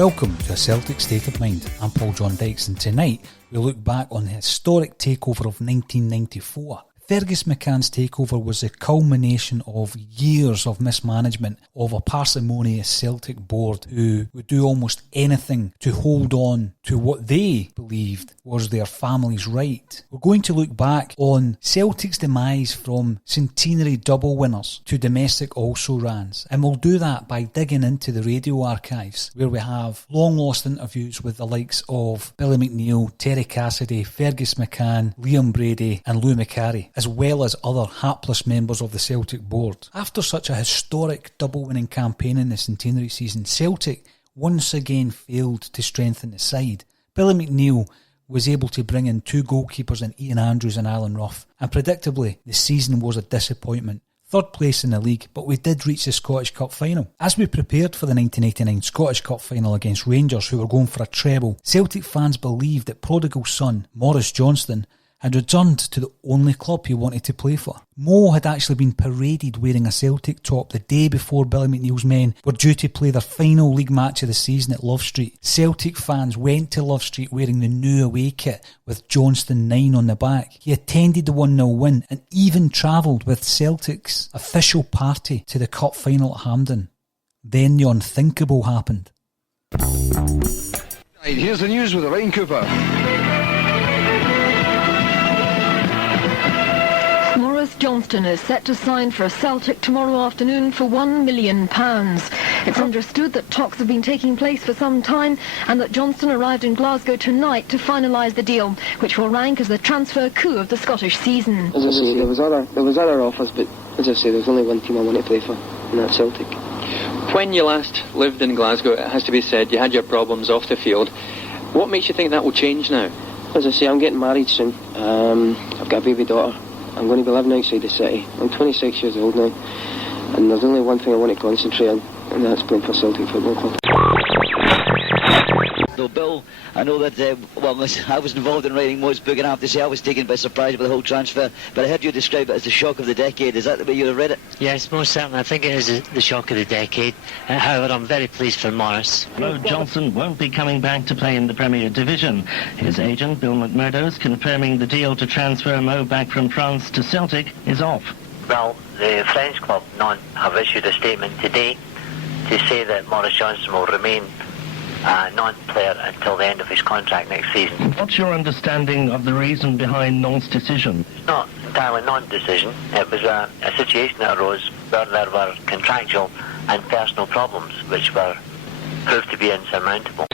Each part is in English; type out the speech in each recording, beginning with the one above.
Welcome to A Celtic State of Mind. I'm John Dykes, and tonight we look back on the historic takeover of 1994. Fergus McCann's takeover was the culmination of years of mismanagement of a parsimonious Celtic board who would do almost anything to hold on to what they believed was their family's right. We're going to look back on Celtic's demise from centenary double winners to domestic also-rans, and we'll do that by digging into the radio archives where we have long lost interviews with the likes of Billy McNeill, Terry Cassidy, Fergus McCann, Liam Brady and Lou Macari, as well as other hapless members of the Celtic board. After such a historic double-winning campaign in the centenary season, Celtic once again failed to strengthen the side. Billy McNeill was able to bring in two goalkeepers in Ian Andrews and Alan Rough, and predictably the season was a disappointment. Third place in the league, but we did reach the Scottish Cup final. As we prepared for the 1989 Scottish Cup final against Rangers, who were going for a treble, Celtic fans believed that prodigal son Maurice Johnston had returned to the only club he wanted to play for. Mo had actually been paraded wearing a Celtic top the day before Billy McNeill's men were due to play their final league match of the season at Love Street. Celtic fans went to Love Street wearing the new away kit with Johnston 9 on the back. He attended the 1-0 win and even travelled with Celtic's official party to the cup final at Hampden. Then the unthinkable happened. Right, here's the news with Ryan Cooper. Maurice Johnston is set to sign for Celtic tomorrow afternoon for £1 million. It's understood that talks have been taking place for some time and that Johnston arrived in Glasgow tonight to finalise the deal, which will rank as the transfer coup of the Scottish season. As I say, there was other offers, but as I say, there's only one team I want to play for, and that's Celtic. When you last lived in Glasgow, it has to be said, you had your problems off the field. What makes you think that will change now? As I say, I'm getting married soon. I've got a baby daughter. I'm going to be living outside the city. I'm 26 years old now, and there's only one thing I want to concentrate on, and that's playing for Celtic Football Club. So Bill, I know that, I was involved in writing Mo's book, and I have to say I was taken by surprise by the whole transfer, but I heard you describe it as the shock of the decade. Is that the way you have read it? Yes, most certainly. I think it is the shock of the decade. However, I'm very pleased for Maurice. Mo Johnston won't be coming back to play in the Premier Division. His agent, Bill McMurdo's, confirming the deal to transfer Mo back from France to Celtic is off. Well, the French club Nantes have issued a statement today to say that Maurice Johnston will remain a non-player until the end of his contract next season. What's your understanding of the reason behind Nantes' decision? It's not entirely non-decision. It was a situation that arose where there were contractual and personal problems which were proved to be insurmountable.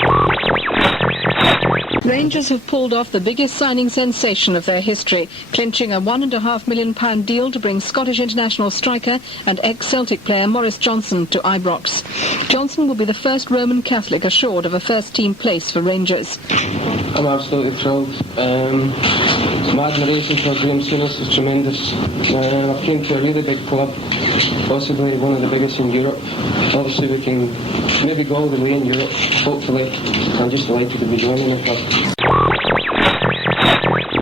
Rangers have pulled off the biggest signing sensation of their history, clinching a £1.5 million deal to bring Scottish international striker and ex-Celtic player Maurice Johnston to Ibrox. Johnston will be the first Roman Catholic assured of a first-team place for Rangers. I'm absolutely thrilled. My admiration for Graham Souness is tremendous. I've came to a really big club, possibly one of the biggest in Europe. Obviously we can maybe go all the way in Europe, hopefully. I'm just delighted to be joining the club.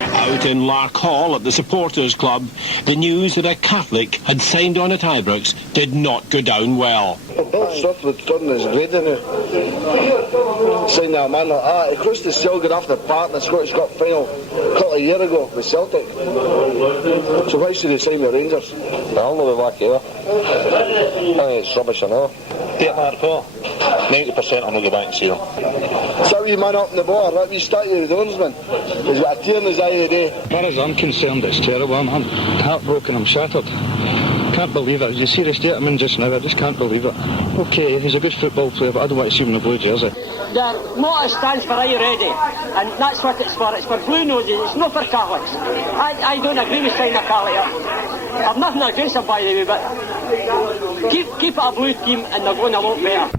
Out in Lark Hall at the Supporters Club, the news that a Catholic had signed on at Ibrox did not go down well. Bill Swiftwood's turning his grade now. Signing that man like that. He crossed the Celtic after part in the Scottish Cup final a couple of years ago with Celtic. So why should he sign with Rangers? I'll not be back here. I think it's rubbish, I know. Take Mark Paul. 90% I'll not go back and see him. So wee man up in the bar, that wee statue of the Downsman. He's got a tear in his eye today. As far as I'm concerned, it's terrible. I'm heartbroken, I'm shattered. Can't believe it. You see the state I'm in just now, I just can't believe it. Okay, he's a good football player, but I don't want to see him in a blue jersey. The motto stands for "Are you ready?" and that's what it's for. It's for blue noses, it's not for Catholics. I don't agree with signing a Catholic. I've nothing against him, by the way, but keep it a blue team and they're going a lot better.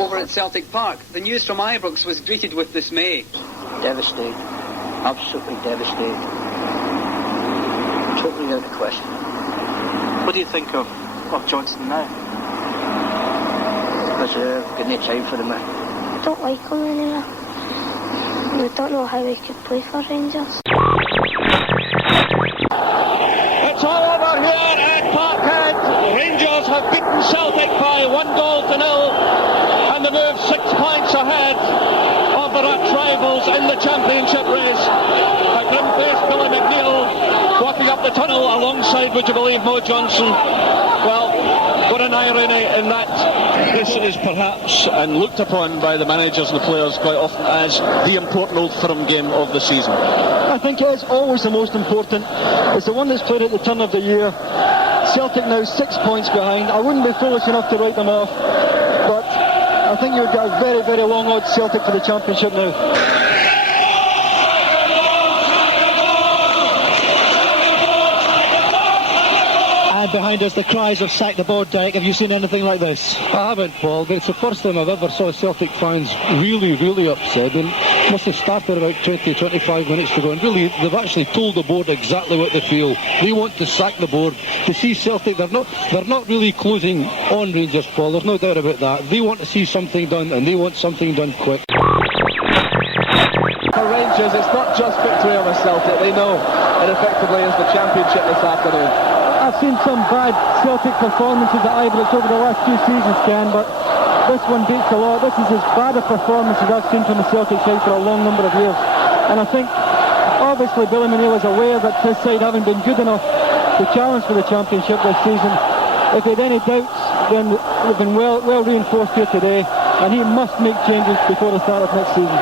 Over at Celtic Park, the news from Ibrox was greeted with dismay. Devastated. Absolutely devastated. Totally out of question. What do you think of Johnston now? There's got no time for the man. I don't like him anymore. I don't know how he could play for Rangers. It's all over here at Parkhead. Rangers have beaten Celtic by 1-0, and the move gets ahead of the Rats rivals in the championship race. A grim-faced Billy McNeill walking up the tunnel alongside, would you believe, Mo Johnston. Well, what an irony in that this is perhaps and looked upon by the managers and the players quite often as the important Old Firm game of the season. I think it is always the most important. It's the one that's played at the turn of the year. Celtic now 6 points behind. I wouldn't be foolish enough to write them off, but I think you've got a very, very long odds Celtic for the championship now. And behind us the cries of sack the board, Dyke. Have you seen anything like this? I haven't, Paul, but it's the first time I've ever saw Celtic fans really upset. They must have started about 20-25 minutes ago, and really they've actually told the board exactly what they feel. They want to sack the board. To see Celtic, they're not really closing on Rangers, Paul, there's no doubt about that. They want to see something done, and they want something done quick. For Rangers, it's not just betrayal of Celtic. They know it effectively is the championship this afternoon. I've seen some bad Celtic performances at Ibrox over the last 2 seasons, Ken, but this one beats a lot. This is as bad a performance as I've seen from the Celtic side for a long number of years. And I think, obviously, Billy McNeill is aware that his side haven't been good enough to challenge for the championship this season. If he had any doubts, then they've been well reinforced here today, and he must make changes before the start of next season.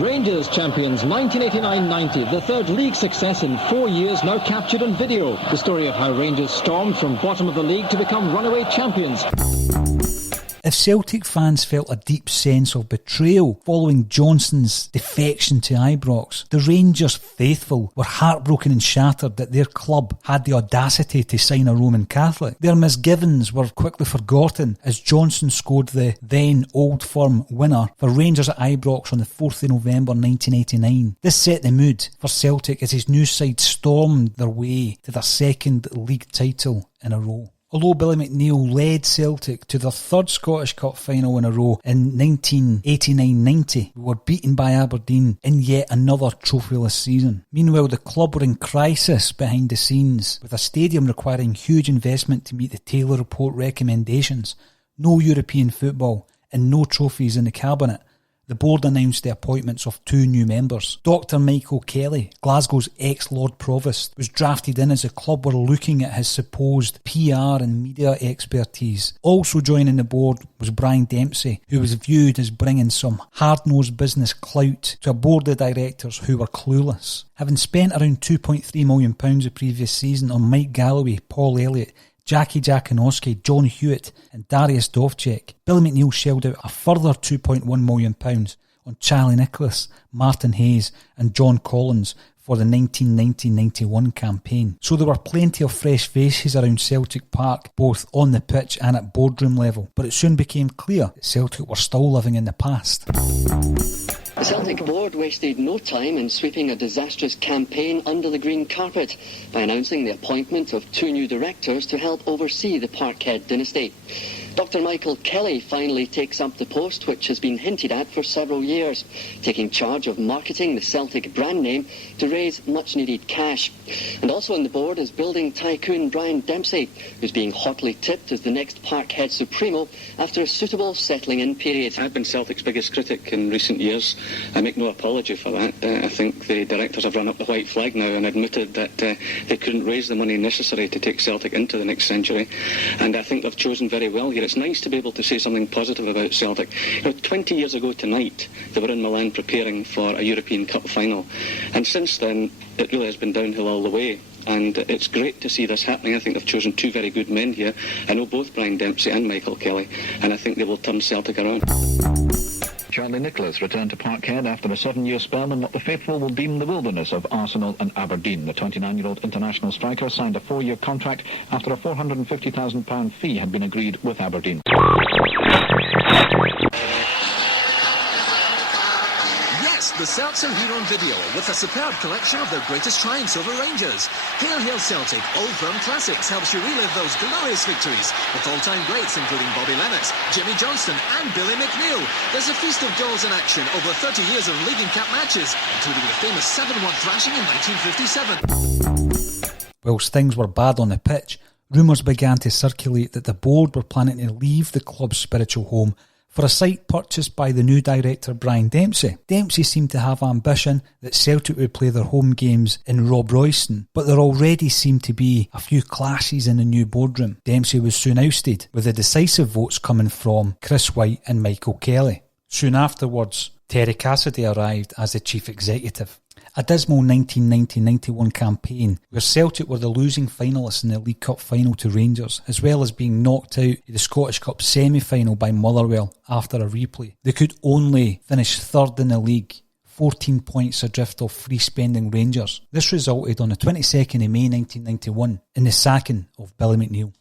Rangers champions 1989-90, the third league success in 4 years now captured on video. The story of how Rangers stormed from bottom of the league to become runaway champions. If Celtic fans felt a deep sense of betrayal following Johnston's defection to Ibrox, the Rangers faithful were heartbroken and shattered that their club had the audacity to sign a Roman Catholic. Their misgivings were quickly forgotten as Johnston scored the then Old Firm winner for Rangers at Ibrox on the 4th of November 1989. This set the mood for Celtic as his new side stormed their way to their second league title in a row. Although Billy McNeill led Celtic to their third Scottish Cup final in a row in 1989-90, we were beaten by Aberdeen in yet another trophyless season. Meanwhile, the club were in crisis behind the scenes, with a stadium requiring huge investment to meet the Taylor Report recommendations, no European football and no trophies in the cabinet. The board announced the appointments of 2 new members. Dr. Michael Kelly, Glasgow's ex-Lord Provost, was drafted in as the club were looking at his supposed PR and media expertise. Also joining the board was Brian Dempsey, who was viewed as bringing some hard-nosed business clout to a board of directors who were clueless. Having spent around £2.3 million the previous season on Mike Galloway, Paul Elliott, Jackie Jackanoski, John Hewitt and Darius Dovcek, Billy McNeill shelled out a further £2.1 million on Charlie Nicholas, Martin Hayes and John Collins for the 1990-91 campaign. So there were plenty of fresh faces around Celtic Park, both on the pitch and at boardroom level, but it soon became clear that Celtic were still living in the past. The Celtic board wasted no time in sweeping a disastrous campaign under the green carpet by announcing the appointment of 2 new directors to help oversee the Parkhead dynasty. Dr. Michael Kelly finally takes up the post which has been hinted at for several years, taking charge of marketing the Celtic brand name to raise much-needed cash. And also on the board is building tycoon Brian Dempsey, who's being hotly tipped as the next Parkhead Supremo after a suitable settling-in period. I've been Celtic's biggest critic in recent years. I make no apology for that. I think the directors have run up the white flag now and admitted that they couldn't raise the money necessary to take Celtic into the next century. And I think they've chosen very well here. It's nice to be able to say something positive about Celtic. 20 years ago tonight, they were in Milan preparing for a European Cup final. And since then, it really has been downhill all the way. And it's great to see this happening. I think they've chosen 2 very good men here. I know both Brian Dempsey and Michael Kelly, and I think they will turn Celtic around. Charlie Nicholas returned to Parkhead after a 7-year spell in what the faithful will deem the wilderness of Arsenal and Aberdeen. The 29-year-old international striker signed a 4-year contract after a £450,000 fee had been agreed with Aberdeen. The Celts are here on video with a superb collection of their greatest triumphs over Rangers. Hail, hail Celtic, Old Firm Classics helps you relive those glorious victories with all-time greats including Bobby Lennox, Jimmy Johnston and Billy McNeill. There's a feast of goals in action over 30 years of League and Cup matches, including the famous 7-1 thrashing in 1957. Whilst things were bad on the pitch, rumours began to circulate that the board were planning to leave the club's spiritual home for a site purchased by the new director Brian Dempsey. Dempsey seemed to have ambition that Celtic would play their home games in Rob Royston, but there already seemed to be a few clashes in the new boardroom. Dempsey was soon ousted, with the decisive votes coming from Chris White and Michael Kelly. Soon afterwards, Terry Cassidy arrived as the chief executive. A dismal 1990-91 campaign where Celtic were the losing finalists in the League Cup final to Rangers, as well as being knocked out of the Scottish Cup semi-final by Motherwell after a replay. They could only finish third in the league, 14 points adrift of free-spending Rangers. This resulted on the 22nd of May 1991 in the sacking of Billy McNeill.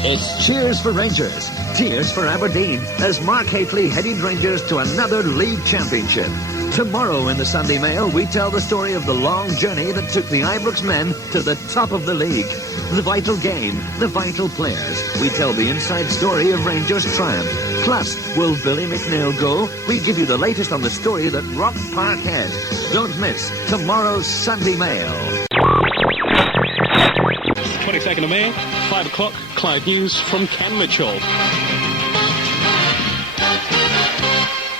It's cheers for Rangers, tears for Aberdeen, as Mark Hateley headed Rangers to another league championship. Tomorrow in the Sunday Mail, we tell the story of the long journey that took the Ibrox men to the top of the league. The vital game, the vital players. We tell the inside story of Rangers' triumph. Plus, will Billy McNeill go? We give you the latest on the story that rocked Parkhead. Don't miss tomorrow's Sunday Mail. 22nd of May, 5 o'clock, Clyde News from Ken Mitchell.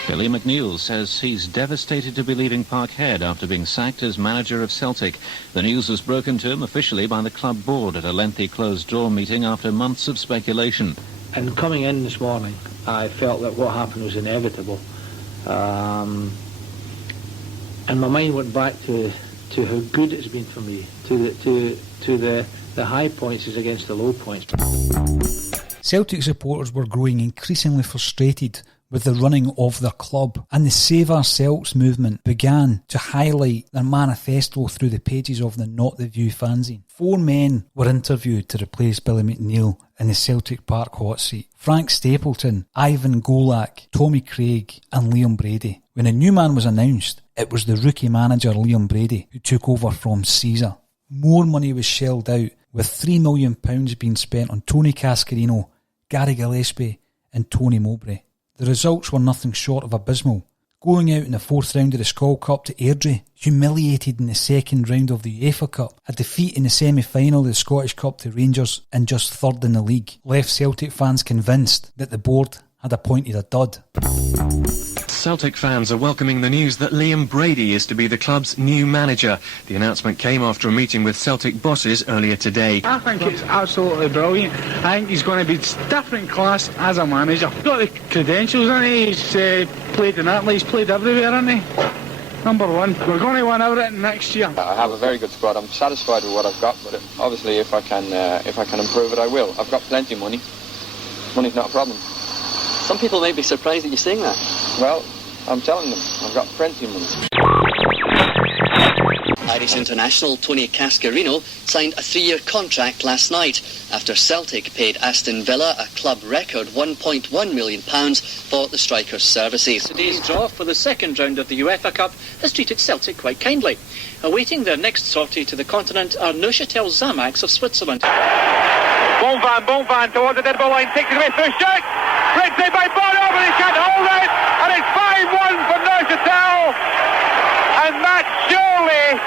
Billy McNeill says he's devastated to be leaving Parkhead after being sacked as manager of Celtic. The news was broken to him officially by the club board at a lengthy closed-door meeting after months of speculation. And coming in this morning, I felt that what happened was inevitable. And my mind went back to how good it's been for me, to the high points as against the low points. Celtic supporters were growing increasingly frustrated with the running of their club, and the Save Our Celts movement began to highlight their manifesto through the pages of the Not the View fanzine. 4 men were interviewed to replace Billy McNeill in the Celtic Park hot seat: Frank Stapleton, Ivan Golak, Tommy Craig and Liam Brady. When a new man was announced, it was the rookie manager Liam Brady who took over from Caesar. More money was shelled out, with £3 million being spent on Tony Cascarino, Gary Gillespie and Tony Mowbray. The results were nothing short of abysmal. Going out in the 4th round of the Skol Cup to Airdrie, humiliated in the 2nd round of the UEFA Cup, a defeat in the semi-final of the Scottish Cup to Rangers, and just 3rd in the league, left Celtic fans convinced that the board had appointed a dud. Celtic fans are welcoming the news that Liam Brady is to be the club's new manager. The announcement came after a meeting with Celtic bosses earlier today. I think it's absolutely brilliant. I think he's going to be different class as a manager. He's got the credentials, hasn't he? He's played in Italy, he's played everywhere, hasn't he? Number one. We're going to win everything next year. I have a very good squad. I'm satisfied with what I've got, but obviously if I can improve it, I will. I've got plenty of money. Money's not a problem. Some people may be surprised that you're saying that. Well, I'm telling them, I've got plenty of money. Irish international Tony Cascarino signed a 3-year contract last night after Celtic paid Aston Villa a club record £1.1 million for the striker's services. Today's draw for the 2nd round of the UEFA Cup has treated Celtic quite kindly. Awaiting their next sortie to the continent are Neuchâtel Xamax of Switzerland. Bonvan towards the dead ball line, takes it away through shoot! Ripped in by Bono, but he can't hold it! And it's 5-1 for Neuchâtel! And that surely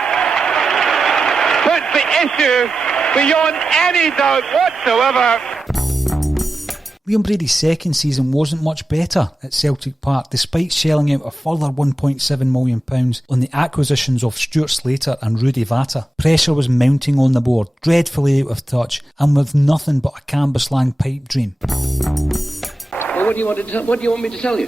puts the issue beyond any doubt whatsoever. Liam Brady's 2nd season wasn't much better at Celtic Park, despite shelling out a further £1.7 million on the acquisitions of Stuart Slater and Rudy Vata. Pressure was mounting on the board, dreadfully out of touch, and with nothing but a Cambuslang pipe dream. Well, what do you want me to tell you?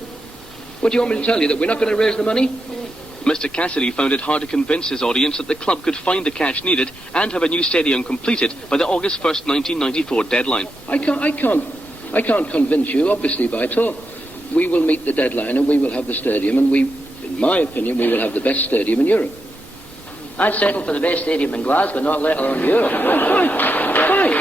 What do you want me to tell you, that we're not going to raise the money? Mr. Cassidy found it hard to convince his audience that the club could find the cash needed and have a new stadium completed by the August 1st, 1994 deadline. I can't convince you, obviously, by talk. We will meet the deadline and we will have the stadium, and in my opinion, we will have the best stadium in Europe. I'd settle for the best stadium in Glasgow, not let alone Europe. Fine.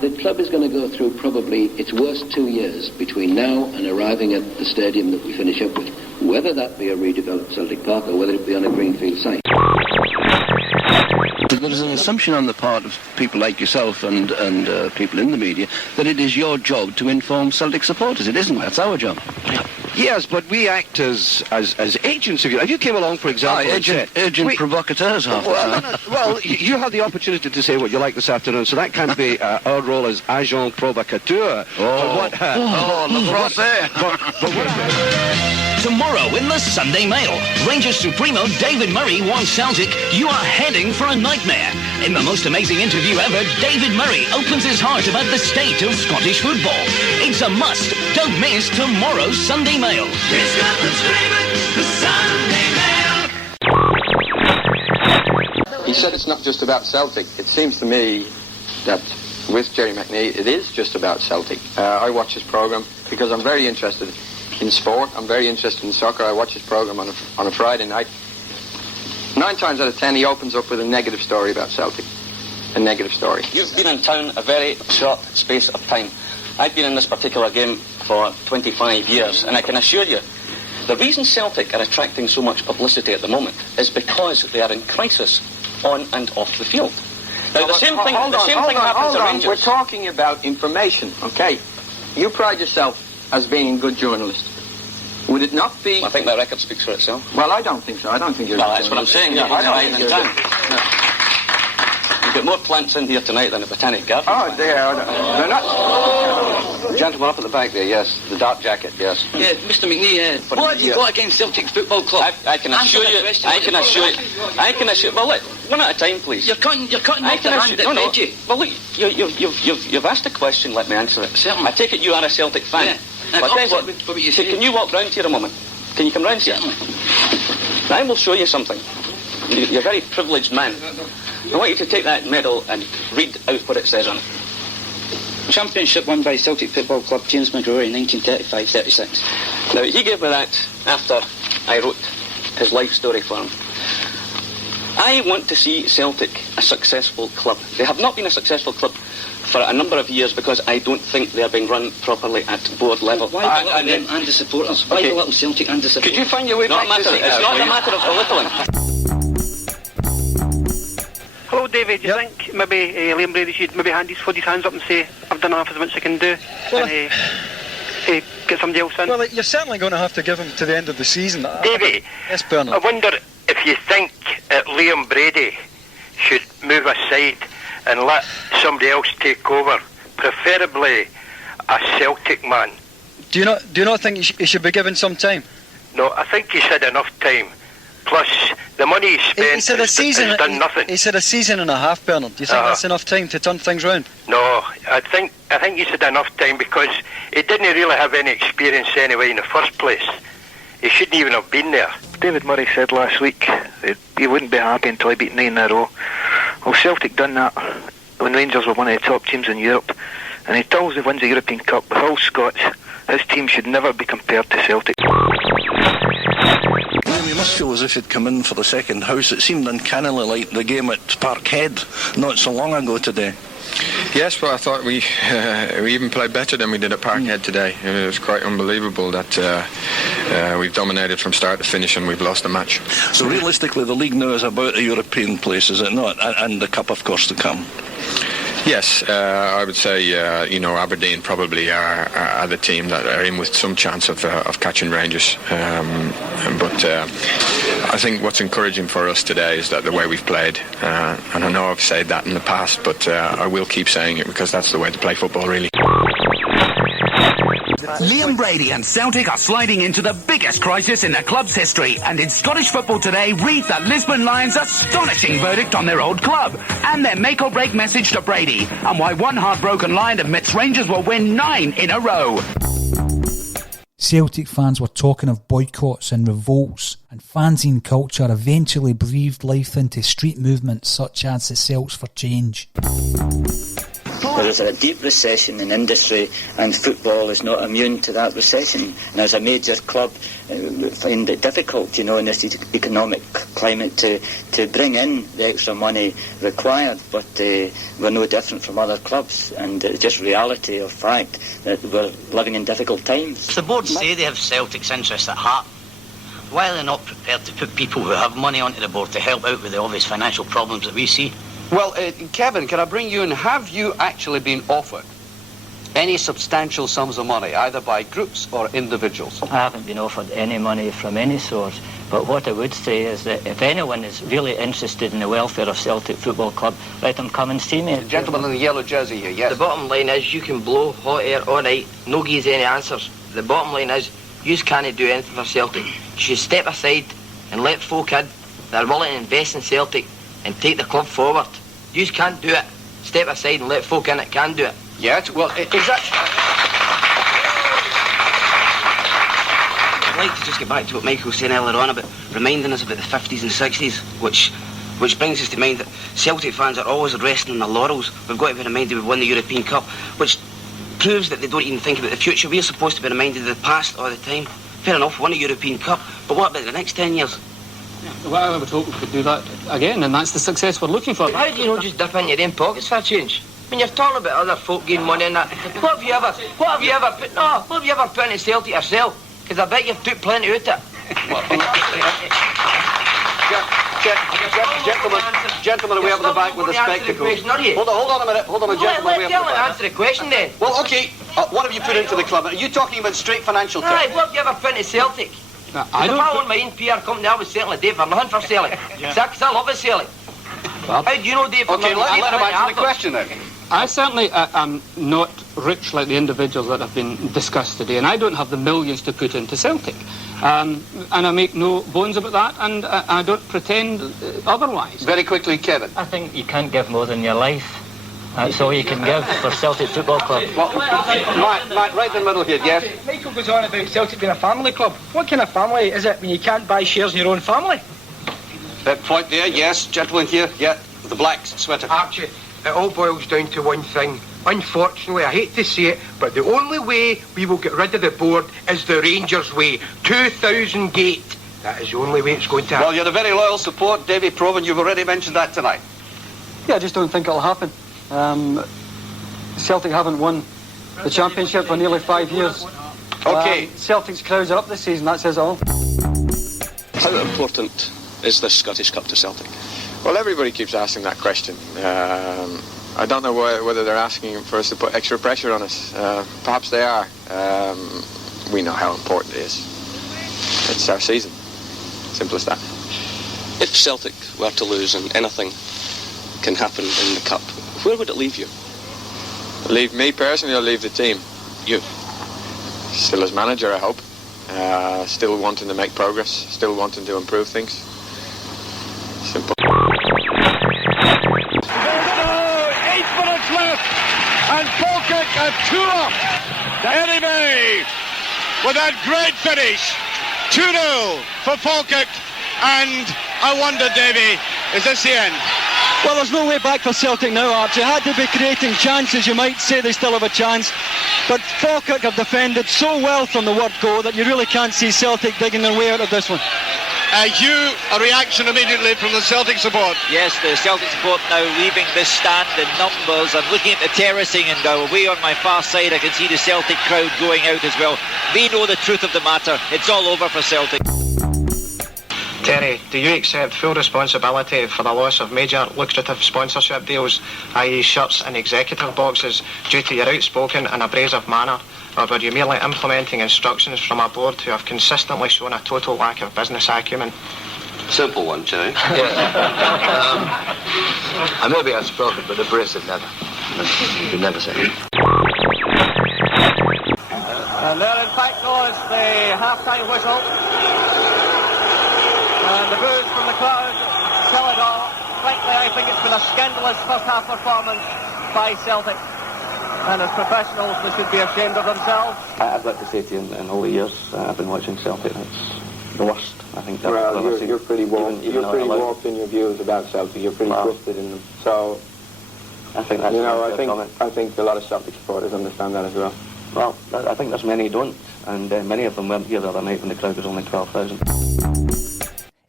The club is going to go through probably its worst 2 years between now and arriving at the stadium that we finish up with, whether that be a redeveloped Celtic Park or whether it be on a greenfield site. There is an assumption on the part of people like yourself and people in the media that it is your job to inform Celtic supporters. It isn't. That's our job. Yes, but we act as agents of you. If you came along, for example... agent provocateurs, well, you have the opportunity to say what you like this afternoon, so that can be our role as agent provocateur. Le Français! Tomorrow in the Sunday Mail, Rangers Supremo David Murray warns Celtic, you are heading for a nightmare. In the most amazing interview ever, David Murray opens his heart about the state of Scottish football. It's a must. Don't miss tomorrow's Sunday Mail. It's Scotland screaming, the Sunday Mail. He said it's not just about Celtic. It seems to me that with Jerry McNeill, it is just about Celtic. I watch his programme because I'm very interested in sport. I'm very interested in soccer. I watch his programme on a Friday night. 9 times out of 10, he opens up with a negative story about Celtic. A negative story. You've been in town a very short space of time. I've been in this particular game for 25 years, and I can assure you, the reason Celtic are attracting so much publicity at the moment is because they are in crisis on and off the field. Now, the same thing happens to Rangers. We're talking about information, okay? You pride yourself as being a good journalist. Would it not be... Well, I think that record speaks for itself. Well, I don't think so. I don't think you're... Well, that's what I'm saying. Yeah, I don't think in town. You've got more plants in here tonight than a botanic garden. Oh, they're not... Gentleman up at the back there, yes. The dark jacket, yes. Yeah, Mr. McNeill, what have you got against Celtic Football Club? I can assure you... Well, look, one at a time, please. You're cutting off the hand that fed you. Well, look, you've asked a question, let me answer it. Certainly. I take it you are a Celtic fan. Yeah. But I tell you what, can you walk round here a moment? Can you come round here? Now, I will show you something. You're a very privileged man. I want you to take that medal and read out what it says on it. Championship won by Celtic Football Club, James McGrory, 1935-36. Now, he gave me that after I wrote his life story for him. I want to see Celtic a successful club. They have not been a successful club for a number of years because I don't think they're being run properly at board level. Why belittle them and the supporters? Why belittle Celtic and the supporters? Could you find your way back to see It's not a matter of belittling. Hello, David. Do you think maybe Liam Brady should maybe put his hands up and say, I've done half as much as I can do, and get somebody else in? Well, you're certainly going to have to give him to the end of the season. Davey, yes, Bernard. I wonder if you think Liam Brady should move aside and let somebody else take over, preferably a Celtic man. Do you not think he should be given some time? No, I think he's had enough time. Plus, the money he spent has done nothing. He said a season and a half, Bernard. Do you think that's enough time to turn things round? No, I think he's had enough time because he didn't really have any experience anyway in the first place. He shouldn't even have been there. David Murray said last week he wouldn't be happy until he beat 9 in a row. Well, Celtic done that when Rangers were one of the top teams in Europe, and until he wins the European Cup with all Scots, his team should never be compared to Celtic. Well, you must feel as if he'd come in for the second house. It seemed uncannily like the game at Parkhead not so long ago today. Yes, well, I thought we even played better than we did at Parkhead today. It was quite unbelievable that we've dominated from start to finish and we've lost the match. So realistically, the league now is about a European place, is it not? And the Cup, of course, to come. Yes, I would say, Aberdeen probably are the team that are in with some chance of catching Rangers. But I think what's encouraging for us today is that the way we've played, and I know I've said that in the past, but I will keep saying it because that's the way to play football, really. Liam Brady and Celtic are sliding into the biggest crisis in the club's history, and in Scottish football today, read the Lisbon Lions' astonishing verdict on their old club, and their make-or-break message to Brady, and why one heartbroken Lion admits Rangers will win 9 in a row. Celtic fans were talking of boycotts and revolts, and fanzine culture eventually breathed life into street movements such as the Celts for Change. There is a deep recession in industry, and football is not immune to that recession. And as a major club, find it difficult, in this economic climate to bring in the extra money required. But we're no different from other clubs, and it's just reality of fact that we're living in difficult times. The board say they have Celtic's interests at heart. Why are they not prepared to put people who have money onto the board to help out with the obvious financial problems that we see? Well, Kevin, can I bring you in? Have you actually been offered any substantial sums of money, either by groups or individuals? I haven't been offered any money from any source, but what I would say is that if anyone is really interested in the welfare of Celtic Football Club, let them come and see me. The gentleman in the yellow jersey here, yes. The bottom line is you can blow hot air all night, no gives any answers. The bottom line is you can't do anything for Celtic. You should step aside and let folk in that are willing to invest in Celtic and take the club forward. You can't do it. Step aside and let folk in that can do it. Yeah, well, exactly. I'd like to just get back to what Michael was saying earlier on about reminding us about the 50s and 60s, which brings us to mind that Celtic fans are always resting on their laurels. We've got to be reminded we've won the European Cup, which proves that they don't even think about the future. We're supposed to be reminded of the past all the time. Fair enough, won a European Cup, but what about the next 10 years? Well, I would hope we could do that again, and that's the success we're looking for. How do you not just dip in your own pockets for a change? When you're talking about other folk getting money and that, what have you ever put into Celtic yourself? Because I bet you've took plenty out of it. Gentlemen, away up the back with the spectacles. Hold on a minute, gentlemen. Let answer the question then. Well, okay, what have you put into the club? Are you talking about straight financial terms? Right, what have you ever put into Celtic? If I owned my own PR company, I would certainly do for nothing for Celtic. Because I love it, Celtic. How do you know, Dave? Okay, let him answer the question then. I certainly am not rich like the individuals that have been discussed today, and I don't have the millions to put into Celtic. And I make no bones about that, and I don't pretend otherwise. Very quickly, Kevin. I think you can't give more than your life. That's all you can give for Celtic Football Club. Matt, right in the middle here, yes? Michael goes on about Celtic being a family club. What kind of family is it when you can't buy shares in your own family? Point there, yes. Gentleman here, yeah. The black sweater. Archie, it all boils down to one thing. Unfortunately, I hate to say it, but the only way we will get rid of the board is the Rangers way. 2000 gate. That is the only way it's going to happen. Well, you're a very loyal support, Davy Provan. You've already mentioned that tonight. Yeah, I just don't think it'll happen. Celtic haven't won the championship for nearly 5 years. Okay. Celtic's crowds are up this season, that says it all. How important is this Scottish Cup to Celtic? Well, everybody keeps asking that question. I don't know whether they're asking for us to put extra pressure on us. Perhaps they are. We know how important it is. It's our season. Simple as that. If Celtic were to lose and anything can happen in the Cup, where would it leave you? Leave me personally or leave the team? You. Still as manager, I hope. Still wanting to make progress. Still wanting to improve things. Simple. Left, and Falkirk have 2 up. Eddie May with that great finish. 2-0 for Falkirk, and I wonder, Davy, is this the end? Well, there's no way back for Celtic now, Archie. Had to be creating chances, you might say they still have a chance. But Falkirk have defended so well from the word go that you really can't see Celtic digging their way out of this one. A reaction immediately from the Celtic support. Yes, the Celtic support now leaving this stand in numbers. I'm looking at the terracing, and away on my far side I can see the Celtic crowd going out as well. They know the truth of the matter. It's all over for Celtic. Terry, do you accept full responsibility for the loss of major lucrative sponsorship deals, i.e. shirts and executive boxes, due to your outspoken and abrasive manner? Or were you merely implementing instructions from a board who have consistently shown a total lack of business acumen? Simple one, Jerry. I may be outspoken, but abrasive never. You never say. And there in fact goes the half-time whistle. And the boos from the crowd tell it all. Frankly, I think it's been a scandalous first-half performance by Celtic. And as professionals, they should be ashamed of themselves. I'd like to say to you, in all the years I've been watching Celtic, it's the worst, I think. Well, you're pretty warped. You're pretty warped in your views about Celtic. You're pretty twisted in them. So, I think that's I think a lot of Celtic supporters understand that as well. Well, I think there's many who don't, and many of them weren't here the other night when the crowd was only 12,000.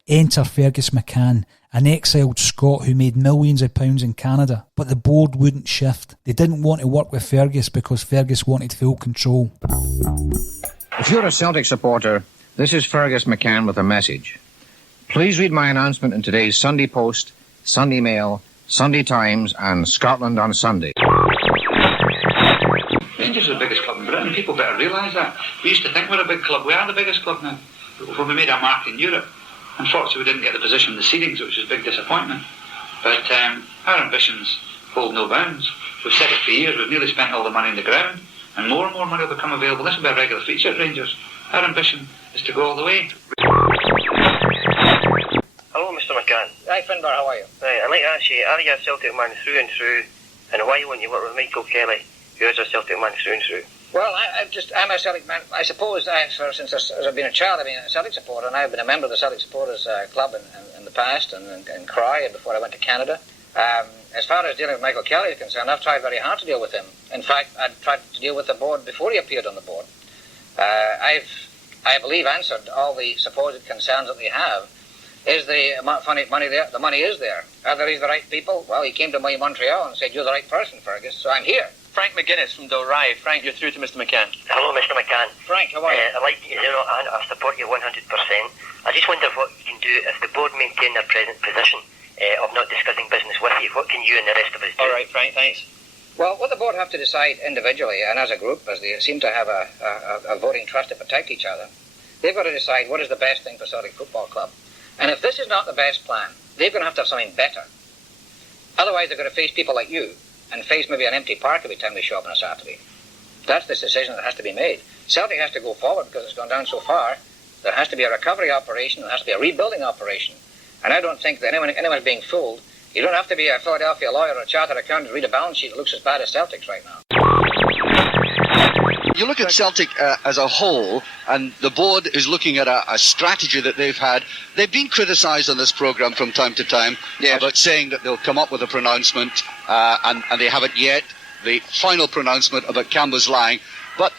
Enter Fergus McCann, an exiled Scot who made millions of pounds in Canada, but the board wouldn't shift. They didn't want to work with Fergus because Fergus wanted full control. If you're a Celtic supporter, this is Fergus McCann with a message. Please read my announcement in today's Sunday Post, Sunday Mail, Sunday Times and Scotland on Sunday. Rangers and people better realise that. We used to think we're a big club. We are the biggest club now. When we made our mark in Europe, unfortunately we didn't get the position in the seedings, which was a big disappointment. But our ambitions hold no bounds. We've said it for years. We've nearly spent all the money in the ground, and more money will become available. This will be a regular feature at Rangers. Our ambition is to go all the way. Hello, Mr. McCann. Hi, Finbar, how are you? Right, I'd like to ask you, are you a Celtic man through and through, and why won't you work with Michael Kelly, who is a Celtic man through and through? Well, I'm a Celtic man. I suppose since I've been a child, I've been a Celtic supporter, and I've been a member of the Celtic Supporters Club in the past, and Cry, and before I went to Canada. As far as dealing with Michael Kelly is concerned, I've tried very hard to deal with him. In fact, I tried to deal with the board before he appeared on the board. I believe, answered all the supposed concerns that they have. Is the money there? The money is there. Are these the right people? Well, he came to me in Montreal and said, "You're the right person, Fergus," so I'm here. Frank McGuinness from Dalry. Frank, you're through to Mr. McCann. Hello, Mr. McCann. Frank, how are you? I like you, and I support you 100%. I just wonder what you can do if the board maintain their present position of not discussing business with you. What can you and the rest of us do? All right, Frank, thanks. Well, what the board have to decide individually and as a group, as they seem to have a voting trust to protect each other, they've got to decide what is the best thing for Celtic Football Club. And if this is not the best plan, they're going to have something better. Otherwise, they're going to face people like you and face maybe an empty park every time they show up on a Saturday. That's the decision that has to be made. Celtic has to go forward because it's gone down so far. There has to be a recovery operation. There has to be a rebuilding operation. And I don't think that anyone's being fooled. You don't have to be a Philadelphia lawyer or a chartered accountant to read a balance sheet that looks as bad as Celtic's right now. You look at Celtic as a whole, and the board is looking at a strategy that they've had. They've been criticised on this programme from time to time about saying that they'll come up with a pronouncement, and they haven't yet. The final pronouncement about Campbell's lying. But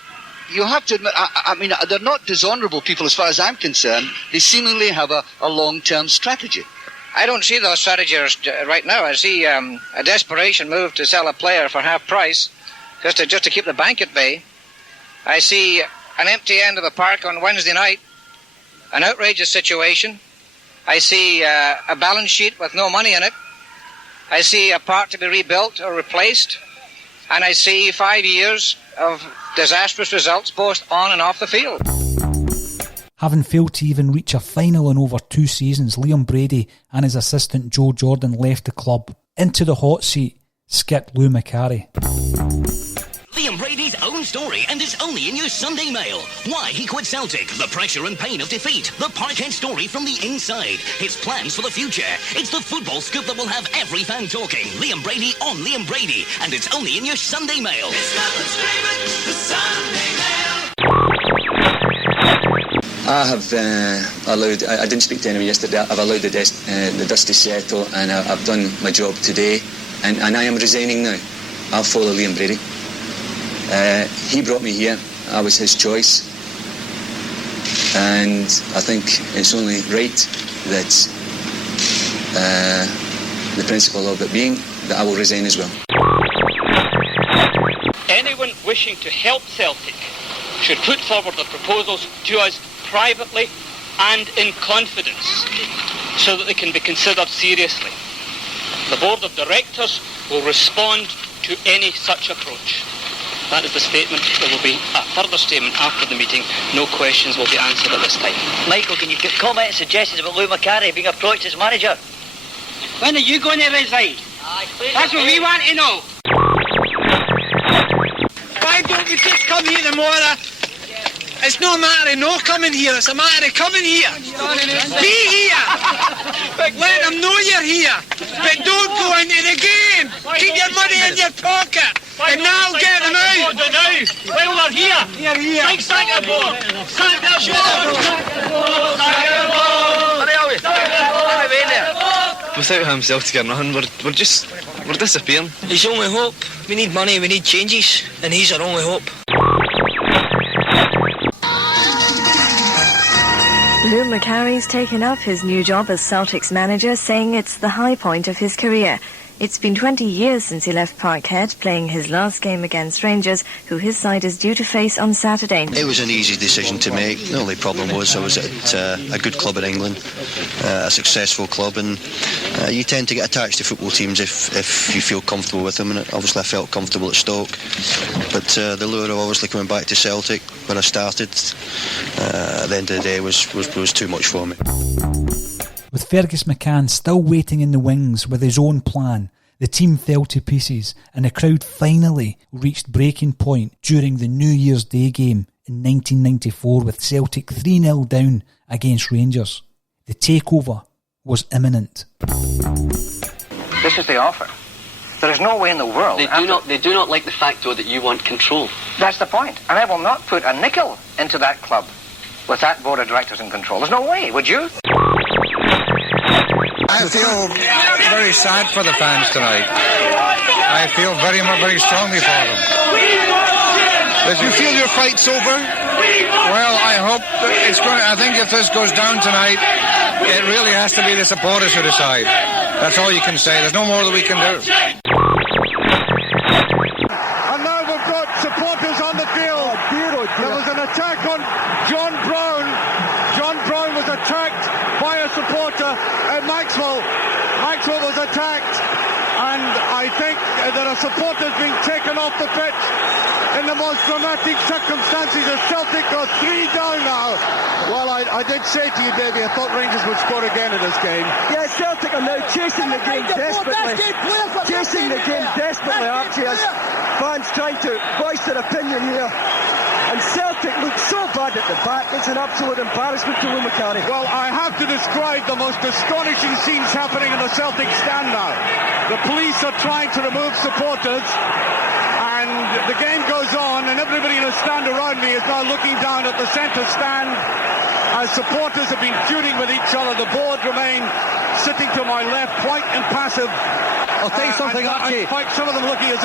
you have to admit, I mean, they're not dishonourable people as far as I'm concerned. They seemingly have a long-term strategy. I don't see those strategies right now. I see a desperation move to sell a player for half price just to keep the bank at bay. I see an empty end of the park on Wednesday night, an outrageous situation. I see a balance sheet with no money in it. I see a park to be rebuilt or replaced. And I see 5 years of disastrous results both on and off the field. Having failed to even reach a final in over 2 seasons, Liam Brady and his assistant Joe Jordan left the club. Into the hot seat skipped Lou Macari. Liam Brady's own story, and it's only in your Sunday Mail. Why he quit Celtic, the pressure and pain of defeat, the Parkhead story from the inside, his plans for the future. It's the football scoop that will have every fan talking. Liam Brady on Liam Brady, and it's only in your Sunday Mail. It's nothing screaming, the Sunday Mail. I have allowed, I didn't speak to anyone yesterday, I've allowed the dust to settle, and I've done my job today, and I am resigning now. I'll follow Liam Brady. He brought me here. I was his choice, and I think it's only right that the principle of it being that I will resign as well. Anyone wishing to help Celtic should put forward their proposals to us privately and in confidence so that they can be considered seriously. The Board of Directors will respond to any such approach. That is the statement. There will be a further statement after the meeting. No questions will be answered at this time. Michael, can you comment and suggestions about Lou Macari being approached as manager? When are you going to resign? That's what we want to know. Why don't you just come here tomorrow? It's no matter of no coming here, it's a matter of coming here. Be here. Let them know you're here. But don't go into the game. Keep your money in your pocket. And now get them out. Well, we're here. You're here. Big Santa board. Santa board. Without him, Celtic are nothing. We're disappearing. He's only hope. We need money, we need changes, and he's our only hope. Lou Macari's taken up his new job as Celtic's manager, saying it's the high point of his career. It's been 20 years since he left Parkhead, playing his last game against Rangers, who his side is due to face on Saturday. It was an easy decision to make. The only problem was I was at a good club in England, a successful club, and you tend to get attached to football teams if you feel comfortable with them, and obviously I felt comfortable at Stoke. But the lure of obviously coming back to Celtic when I started, at the end of the day, was too much for me. With Fergus McCann still waiting in the wings with his own plan, the team fell to pieces and the crowd finally reached breaking point during the New Year's Day game in 1994 with Celtic 3-0 down against Rangers. The takeover was imminent. This is the offer. There is no way in the world... They do not like the fact, though, that you want control. That's the point. And I will not put a nickel into that club with that board of directors in control. There's no way, would you? I feel very sad for the fans tonight. I feel very strongly for them. Did you feel your fight's over? Well, I hope it's going to, I think if this goes down tonight, it really has to be the supporters who decide. That's all you can say. There's no more that we can do. And now we've got supporters on the field. There was an attack on John Brown. John Brown was attacked by a supporter at Maxwell. Maxwell was attacked, and I think there are supporters being taken off the pitch in the most dramatic circumstances. As Celtic are 3 down now. Well, I did say to you, Davey, I thought Rangers would score again in this game. Yeah, Celtic are now chasing the game desperately. Chasing the game desperately, Archie, as fans trying to voice their opinion here. And Celtic look so bad at the back, it's an absolute embarrassment to Lou Macari. Well, I have to describe the most astonishing scenes happening in the Celtic stand now. The police are trying to remove supporters, and the game goes on, and everybody in the stand around me is now looking down at the centre stand as supporters have been feuding with each other. The board remain sitting to my left, quite impassive. I'll tell you something, Archie. In fact, some of them looking as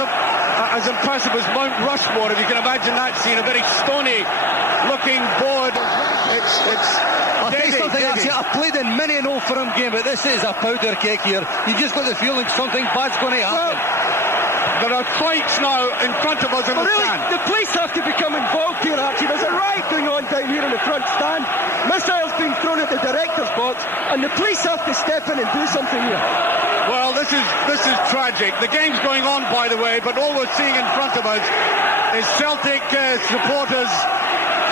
impassive as Mount Rushmore, if you can imagine that scene, a very stony-looking board. I'll tell you something, Archie. I've played in many an Old Firm game, but this is a powder keg here. You just got the feeling something bad's going to happen. There are fights now in front of us in the stand. The police have to become involved here, Archie. There's a riot going on down here in the front stand. Missiles being thrown at the director's box, and the police have to step in and do something here. Well, this is tragic. The game's going on, by the way, but all we're seeing in front of us is Celtic supporters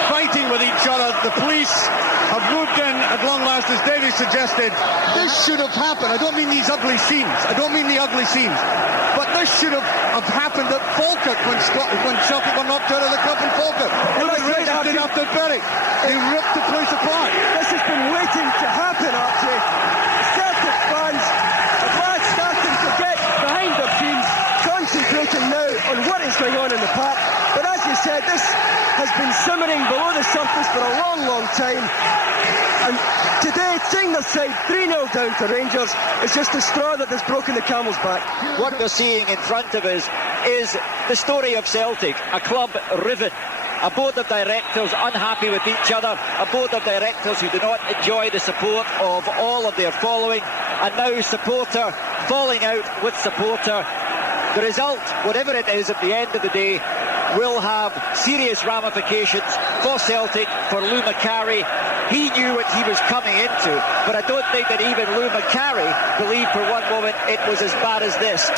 fighting with each other. The police have moved in at long last, as Davey suggested. This should have happened. I don't mean these ugly scenes. But this should have happened at Falkirk when Celtic were knocked out of the cup in Falkirk. Well, that's right, Archie. After Berwick, they ripped the place apart. This has been waiting to happen, Archie. Celtic fans at last starting to get behind their teams, concentrating now on what is going on in the park. But as you said, this has been simmering below the surface for a long time. And today, seeing their side 3-0 down to Rangers is just the straw that has broken the camel's back. What we're seeing in front of us is the story of Celtic, a club riven, a board of directors unhappy with each other, a board of directors who do not enjoy the support of all of their following, and now supporter falling out with supporter. The result, whatever it is at the end of the day, will have serious ramifications for Celtic, for Lou Macari. He knew what he was coming into, but I don't think that even Lou Macari believed for one moment it was as bad as this.